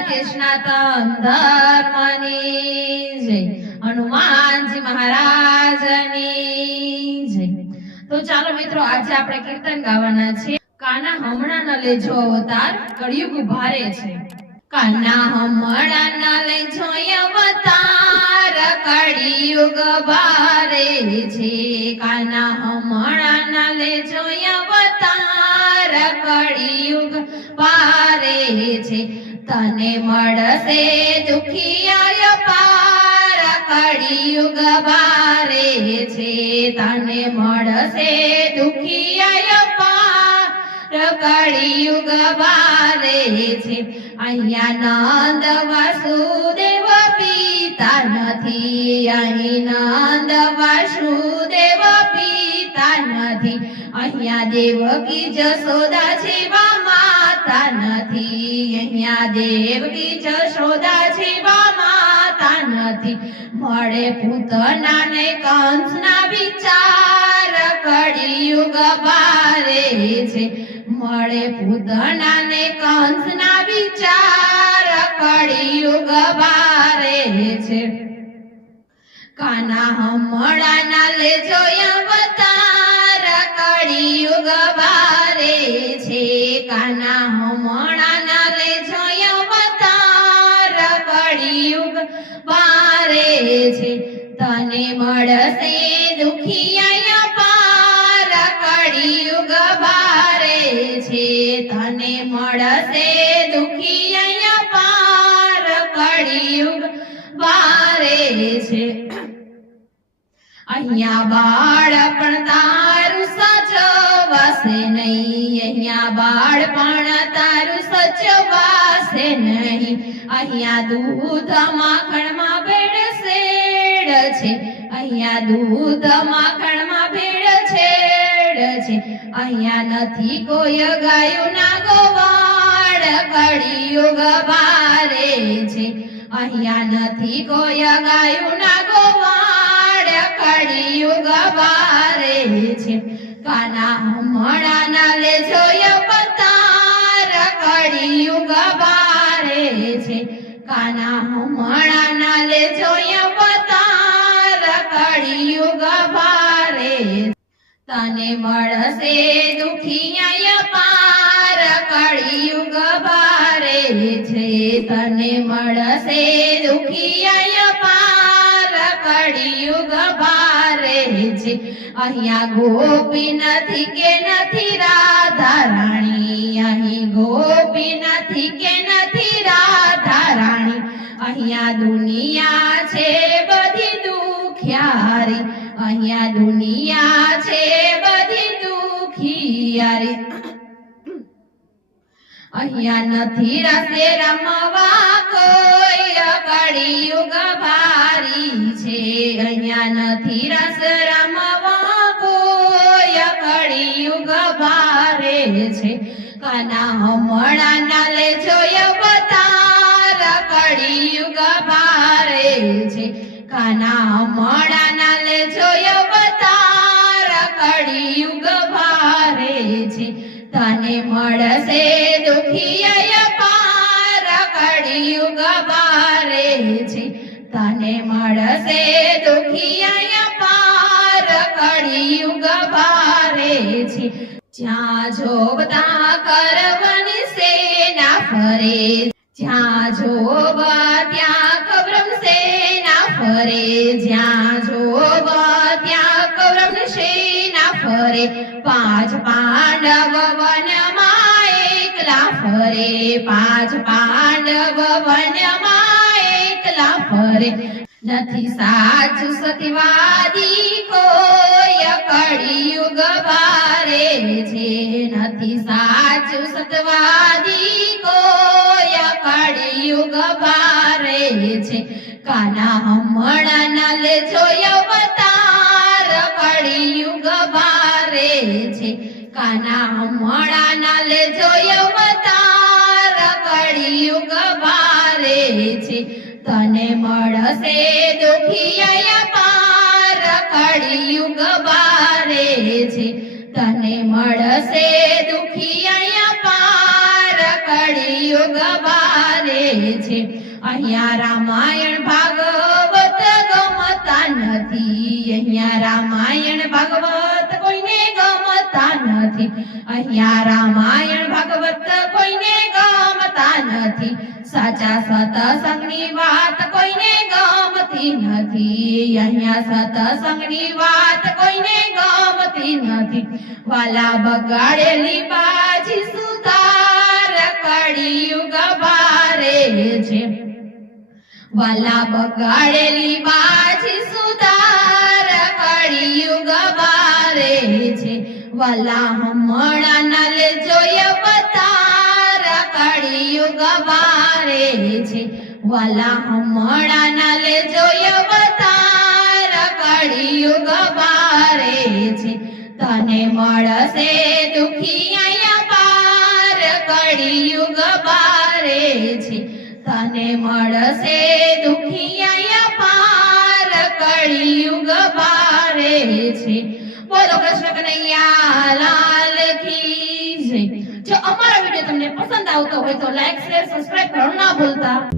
कृष्ण तन धर्मनी जय हनुमानजी महाराजनी जय। तो चालो मित्रों आज આપણે કીર્તન ગાવાના છે। કાના હમણાં ન લેજો અવતાર કળિયુગ ભારે છે। કાના હમણાં ન લેજો અવતાર કળિયુગ ભારે છે। કાના હમણાં ન લેજો અવતાર કળિયુગ ભારે છે। તને મળશે દુખિયા પાર કળિયુગ ભારે છે। તને મળશે દુખિયા પાર કળિયુગ ભારે છે। અહીંયા નંદ વાસુદેવ પિતા નથી। અહીં નંદ વાસુદેવ પિતા નથી। અહીંયા દેવકી જશોદા જેવા માતા નથી। અહીંયા દેવકી જશોદા જેવા માતા નથી। મળે પૂતનાને કંસના વિચાર કળિયુગ ભારે છે। મળે પૂતનાને કંસના વિચાર કળિયુગ ભારે છે। કાના હમણાં ના લેજો અવતાર કળિયુગ ભારે છે। કાના હમણાં ના લેજો અવતાર કળિયુગ ભારે છે। તને મળશે દુખિયા પાર કળિયુગ ભારે છે। તને મળશે દુખિયા પાર કળિયુગ ભારે છે। અહીંયા બાળપણ તારું સચવાશે નહીં। અહીંયા બાળપણ તારું સચવાશે નહીં। અહીંયા દૂધ માખણમાં ભેળસેળ છે। અહીંયા દૂધ માખણમાં ભેળસેળ છે। અહીંયા નથી કોઈ ગાયું ના ગોવાળ કળિયુગ ભારે છે। અહીંયા નથી કોઈ ગાયું ના ગોવાળ કળિયુગ ભારે છે। કાના હમણાં ના લેજો અવતાર કળિયુગ ભારે છે। કાના હમણાં ના લેજો અવતાર કળિયુગ ભારે। તને મળશે દુખિયા પાર કળિયુગ ભારે છે। તને મળશે દુખિયા પાર કળિયુગ ભારે છે। અહીંયા ગોપી નથી કે નથી રાધા રાણી। અહીં ગોપી નથી કે નથી રાધા રાણી। અહીંયા દુનિયા છે બધી દુખિયારી। અહીંયા દુનિયા છે બધી દુખિયારી। અહીંયા નથી રસે રમવા કોઈ કળિયુગ ભારી છે। અહીંયા નથી રસ રમવા કોઈ કળિયુગ ભારે છે। કાના હમણાં ના લેજો અવતાર કળિયુગ ભારે છે। કાના હમણાં ના લેજો અવતાર કળિયુગ ભારે છે। તને મળશે દુખિયા પાર કળિયુગ ભારે છે। તને મળશે દુખિયા પાર કળિયુગ ભારે છે। જ્યાં જોબ ત્યાં કરવની સેના ફરે। જ્યાં જોબ ત્યાં કૌરવ સેના ફરે। જ્યાં જોબ ત્યાં કૌરવ સેના ફરે। પાંચ પાંડવ વનમાં એકલા ફરે। પાંચ પાંડવ વનમાં એકલા ફરે। નથી સાચું સત્યવાદી કોઈ કળિયુગ ભારે છે। નથી સાચું સત્યવાદી કોઈ કળિયુગ ભારે છે। કાના હમણાં ના લેજો અવતાર કળિયુગ ભારે છે। કાના હમણાં ના લેજો અવતાર કળિયુગ ભારે છે। તને મળશે દુખિયા પાર કળિયુગ ભારે છે। તને મળશે દુખિયા પાર કળિયુગ કળિયુગ બારે છે અહીંયા રામાયણ ભાગવત ગમતા નથી અહીંયા રામાયણ ભાગવત કોઈને ગમતા નથી અહીંયા રામાયણ ભાગવત કોઈને ગમતા નથી સાચા સત્સંગની વાત કોઈને ગમતી નથી અહીંયા સત્સંગની વાત કોઈને ગમતી નથી વાલા બગાડેલી બાજી સુધાર કળિયુગ બારે છે વાલા બગાડેલી બાજી સુધાર કળિયુગ બારે છે વાલા હમણાં ન લેજો અવતાર કળિયુગ બારે છે વાલા હમણાં ન લેજો અવતાર કળિયુગ બારે છે તને મળશે દુખી અહીંયા પાર કળિયુગ બારે છે તને મળશે દુખી અહીંયા પાર કળિયુગ બારે છે બોલો કૃષ્ણ કનૈયા લાલ કી જય જો અમારો વિડિયો તમને પસંદ આવતો હોય તો લાઈક શેર સબસ્ક્રાઇબ કરવાનું ના ભૂલતા